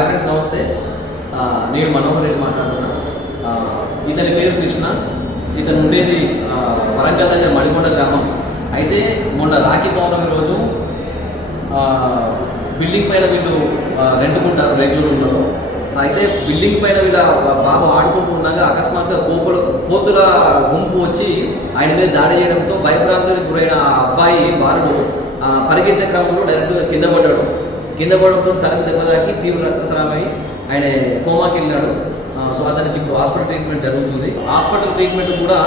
Hi friends, నమస్తే. నేను మనోహర్ రెడ్డి మాట్లాడుతున్నా. ఇతని పేరు కృష్ణ. ఇతను ఉండేది వరంగల్ దగ్గర మడికొండ గ్రామం. అయితే మొన్న రాఖీ పౌర్ణమి రోజు బిల్డింగ్ పైన వీళ్ళు రెంట్కుంటారు, రెగ్యులర్ ఉంటారు. అయితే బిల్డింగ్ పైన వీళ్ళ బాబు ఆడుకుంటూ ఉండగా అకస్మాత్తుగా కోతుల గుంపు వచ్చి ఆయన మీద దాడి చేయడంతో భయభ్రాంతులకు గురైన అబ్బాయి బాలుడు పరిగెత్తే క్రమంలో డైరెక్ట్గా కింద పడడంతో తలకు దెబ్బ తాకి తీవ్ర రక్తస్రావై ఆయన కోమాకి వెళ్ళాడు. సో అతనికి ఇప్పుడు హాస్పిటల్ ట్రీట్మెంట్ జరుగుతుంది. హాస్పిటల్ ట్రీట్మెంట్ కూడా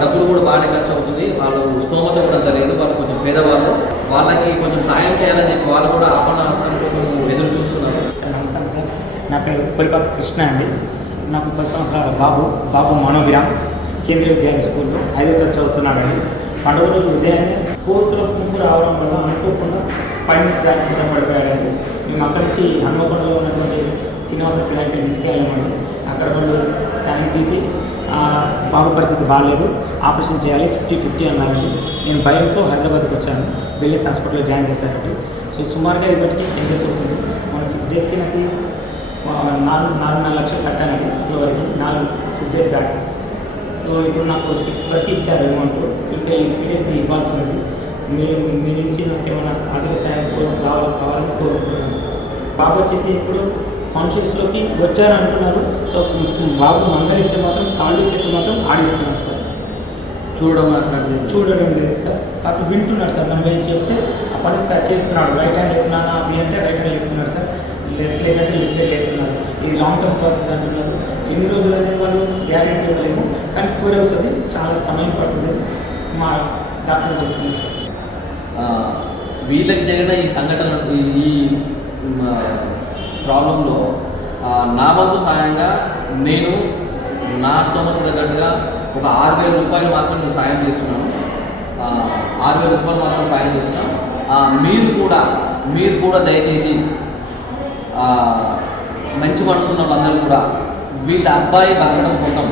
డబ్బులు కూడా బాగానే ఖర్చు అవుతుంది. వాళ్ళు స్తోమత కూడా అంత లేదు, వాళ్ళు కొంచెం పేదవాళ్ళు, వాళ్ళకి కొంచెం సాయం చేయాలని చెప్పి వాళ్ళు కూడా ఆపన్న హస్తం కోసం ఎదురు చూస్తున్నారు. సార్ నమస్కారం సార్, నా పేరు కొలిపాక కృష్ణ అండి. నాకు 10 సంవత్సరాల బాబు మనోభిరామ్ కేంద్రీయ విద్యాలయ స్కూల్లో 5వ తరగతి చదువుతున్నాడండి. పండుగ రోజు ఉదయాన్నే కోతుల గుంపు రావడం వల్ల అనుకోకుండా పైనుంచి దాని కింద పడిపోయాడండి. మేము అక్కడి నుంచి హన్మకొండలో ఉన్నటువంటి శ్రీనివాస పిల్లలకి తీసుకెళ్ళామండి. అక్కడ వాళ్ళు స్కానింగ్ తీసి బాబు పరిస్థితి బాగాలేదు, ఆపరేషన్ చేయాలి, 50-50 అన్నారండి. నేను భయంతో హైదరాబాద్కి వచ్చాను. వెళ్ళేసి హాస్పిటల్లో జాయిన్ చేశారండి. సో సుమారుగా ఇప్పటికి 10 days అవుతుంది. మన 6 daysకి నాకు 4.5 లక్షలు కట్టానండి ఫిబ్రవరికి, 6 days బ్యాక్. సో ఇప్పుడు నాకు 6 వరకు ఇచ్చారు అమౌంట్. ఇంకా ఈ 3 days ఇవ్వాల్సి ఉంది. మీ నుంచి నాకు ఏమైనా ఆర్థిక సాయం కావాలని కోరుకుంటున్నాను సార్. బాబు వచ్చేసి ఇప్పుడు కాన్షియస్లోకి వచ్చారు అంటున్నారు. సో బాబు మందలిస్తే మాత్రం కాళ్ళు చేతులు మాత్రం ఆడిస్తున్నారు సార్. చూడడం లేదు సార్, కాకపోతే వింటున్నాడు సార్. మనం ఏం చెప్తే ఆ పని చేస్తున్నాడు. రైట్ హ్యాండ్ చెప్తున్నాను అవి అంటే రైట్ హ్యాండ్ చెప్తున్నాడు సార్, లెఫ్ట్ లెగ్ అంటే లెఫ్ట్ లెగ్ చెప్తున్నారు. ఇది లాంగ్ టర్మ్ ప్రాసెస్ అంటున్నారు. ఎన్ని రోజులు అనేది వాళ్ళు గ్యారెంటీ ఇవ్వలేము, కానీ క్యూర్ అవుతుంది, చాలా సమయం పడుతుంది మా డాక్టర్ చెప్తున్నారు సార్. వీళ్ళకి జరిగిన ఈ సంఘటన, ఈ ప్రాబ్లంలో నా వంతు సాయంగా నేను నా స్తోమత తగ్గట్టుగా ఒక 6,000 రూపాయలు మాత్రం నేను సాయం చేస్తున్నాను. 6,000 రూపాయలు మాత్రం సాయం చేస్తున్నాను. మీరు కూడా దయచేసి మంచి మనసున్న వాళ్ళందరూ కూడా వీళ్ళ అబ్బాయి బతకడం కోసం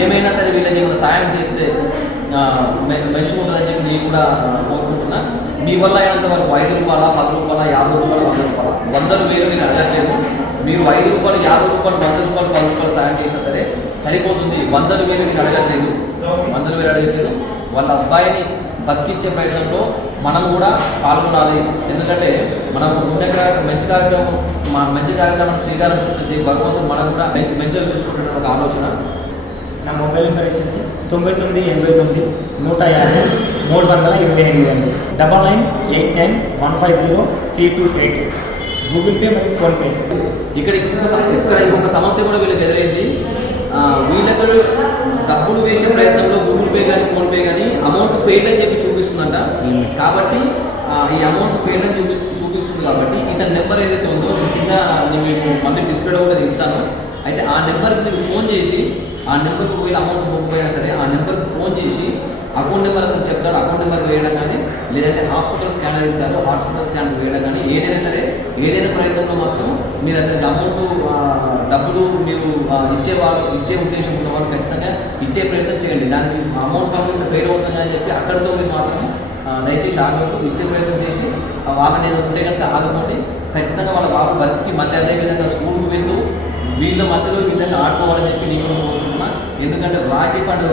ఏమైనా సరే వీళ్ళకి ఏమైనా సాయం చేస్తే మంచిగుంటుందని చెప్పి నేను కూడా కోరుకుంటున్నా. మీ వల్ల అయినంత వరకు 5 రూపాయల, 10 రూపాయల, 50 రూపాయల, 100 రూపాయల, 100,000 నేను అడగట్లేదు. మీరు 5 రూపాయలు, 50 రూపాయలు, 100 రూపాయలు, 10 రూపాయలు సాయం చేసినా సరే సరిపోతుంది. 100,000 నేను అడగట్లేదు. వాళ్ళ అబ్బాయిని బతికించే ప్రయత్నంలో మనం కూడా పాల్గొనాలి. ఎందుకంటే మనం మంచి కార్యక్రమం శ్రీకారం చుట్టూ భగవంతుడు మనం కూడా మంచిగా చూసుకుంటున్న ఒక ఆలోచన. నా మొబైల్ నెంబర్ వచ్చేసి 9989-350-328 అండి. 9989-150-3288. గూగుల్ పే మరియు ఫోన్పే. ఇక్కడ ఇంకొక సమస్య కూడా వీళ్ళకి ఎదురైంది. వీళ్ళకు డబ్బులు వేసే ప్రయత్నంలో గూగుల్ పే కానీ ఫోన్పే కానీ అమౌంట్ ఫెయిల్ అని చెప్పి చూపిస్తుందంట. కాబట్టి ఈ అమౌంట్ ఫెయిల్ అని చూపిస్తుంది కాబట్టి ఇతని నెంబర్ ఏదైతే ఉందో కింద మీకు మళ్ళీ డిస్ప్లేలో కూడా ఇస్తాను. అయితే ఆ నెంబర్కి మీరు ఫోన్ చేసి, ఆ నెంబర్కి ఒకవేళ అమౌంట్ పోకపోయినా సరే ఆ నెంబర్కి ఫోన్ చేసి అకౌంట్ నెంబర్ అతను చెప్తాడు, అకౌంట్ నెంబర్ వేయడం కానీ, లేదంటే హాస్పిటల్ స్కానర్ ఇస్తారు, హాస్పిటల్ స్కానర్ వేయడం కానీ, ఏదైనా ప్రయత్నంలో మాత్రం మీరు అతనికి డబ్బులు మీరు ఇచ్చే ఉద్దేశం ఉన్న వాళ్ళు ఖచ్చితంగా ఇచ్చే ప్రయత్నం చేయండి. దానికి అమౌంట్ పంపిస్తే ఫెయిల్ అవుతుంది అని చెప్పి అక్కడితో మీరు మాత్రం దయచేసి ఆగొద్దు, ఇచ్చే ప్రయత్నం చేసి వాళ్ళని ఉంటే కనుక ఆదుకోండి. ఖచ్చితంగా వాళ్ళ బాబు బతికి మళ్ళీ అదేవిధంగా స్కూల్కి వెళ్తూ వీళ్ళ మధ్యలో ఈ విధంగా ఆడుకోవాలని చెప్పి నేను కోరుకుంటున్నా. ఎందుకంటే రాఖీ పండుగ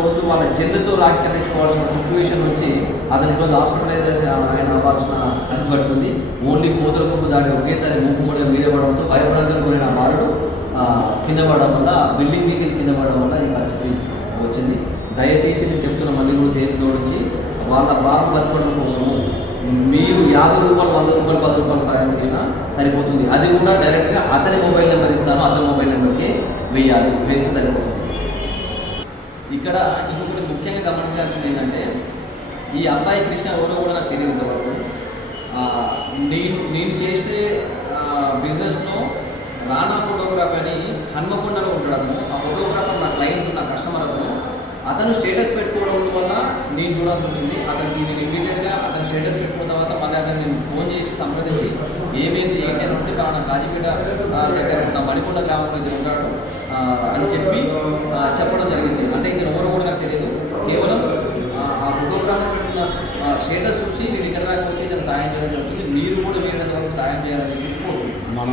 రోజు వాళ్ళ చెల్లెతో రాఖీ కట్టించుకోవాల్సిన సిచ్యువేషన్ నుంచి అతని ఈరోజు హాస్పిటలైజ్ ఆయన అవ్వాల్సిన స్థితి పట్టుకుంది. ఓన్లీ కోతుల గుంపు దాడి ఒకేసారి మూకుమ్మడిగా మీద పడడంతో భయపడడానికి గురైన బాలుడు కింద పడడం వల్ల, బిల్డింగ్ మీదకి కింద పడడం వల్ల ఈ పరిస్థితి వచ్చింది. దయచేసి నేను చెప్తున్న మళ్ళీ కూడా చేతి జోడించి వాళ్ళ బాబు బతకడం కోసము మీరు 50 రూపాయలు, 100 రూపాయలు, 10 రూపాయలు సాయం చేసినా సరిపోతుంది. అది కూడా డైరెక్ట్గా అతని మొబైల్ నెంబర్ ఇస్తాను, అతని మొబైల్ నెంబర్కి వేస్తే సరిపోతుంది. ఇక్కడ ఇంకొకటి ముఖ్యంగా గమనించాల్సింది ఏంటంటే, ఈ అబ్బాయి కృష్ణ ఎవరో కూడా నాకు తెలియదు ఇంతవరకు. నేను చేసే బిజినెస్లో రానా ఫోటోగ్రాఫ్ అని హన్మకొండలో ఉంటాడు అతను. ఆ ఫోటోగ్రాఫర్ నా క్లయింట్, నా కస్టమర్ అతను స్టేటస్ పెట్టుకోవడం వల్ల నేను చూడాల్సి వచ్చింది. అతనికి నేను ఇమీడియట్గా అతను స్టేటస్ పెట్టుకున్న తర్వాత మళ్ళీ అతను నేను ఫోన్ చేసి సంప్రదించి ఏమైంది ఏంటి అని అంటే నా కాజీపేట దగ్గర ఉన్న మడికొండ గ్రామంలో ఇది ఉంటాడు అని చెప్పడం జరిగింది. అంటే ఇంకా ఎవరు కూడా నాకు తెలియదు. కేవలం ఆ ఫోటోగ్రాఫర్ పెట్టిన స్టేటస్ చూసి నేను ఇక్కడ దాకా వచ్చి ఇతను సాయం సాయం చేయడం జరుగుతుంది. మీరు కూడా వీలైనంత వరకు సాయం చేయాలని